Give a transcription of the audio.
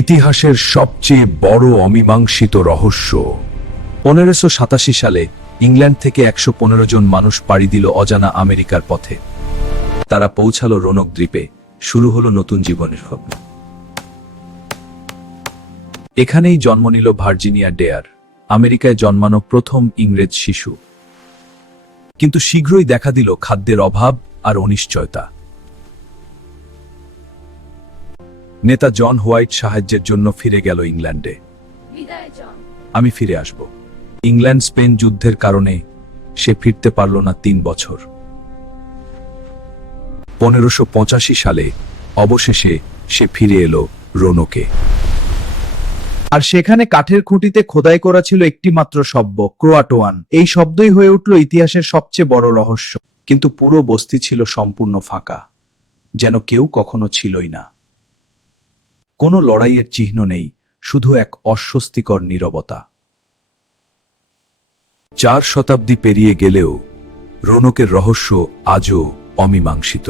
ইতিহাসের সবচেয়ে বড় অমীমাংসিত রহস্য। 1587 সালে ইংল্যান্ড থেকে 115 জন মানুষ পাড়ি দিল অজানা আমেরিকার পথে। তারা পৌঁছালো রোনক দ্বীপে। শুরু হলো নতুন জীবনের স্বপ্ন। এখানেই জন্ম নিল ভার্জিনিয়া ডেয়ার, আমেরিকায় জন্মানো প্রথম ইংরেজ শিশু। কিন্তু শীঘ্রই দেখা দিল খাদ্যের অভাব আর অনিশ্চয়তা। নেতা জন হোয়াইট সাহায্যের জন্য ফিরে গেল ইংল্যান্ডে। আমি ফিরে আসব। ইংল্যান্ড স্পেন যুদ্ধের কারণে সে ফিরতে পারল না 3 বছর। 1585 সালে অবশেষে সে ফিরে এলো রোনকে। আর সেখানে কাঠের খুঁটিতে খোদাই করা ছিল একটি মাত্র শব্দ, ক্রোয়াটোয়ান। এই শব্দই হয়ে উঠল ইতিহাসের সবচেয়ে বড় রহস্য। কিন্তু পুরো বস্তি ছিল সম্পূর্ণ ফাঁকা, যেন কেউ কখনো ছিলই না। কোনো লড়াইয়ের চিহ্ন নেই, শুধু এক অস্বস্তিকর নীরবতা। 4 শতাব্দী পেরিয়ে গেলেও রোনকের রহস্য আজও অমীমাংসিত।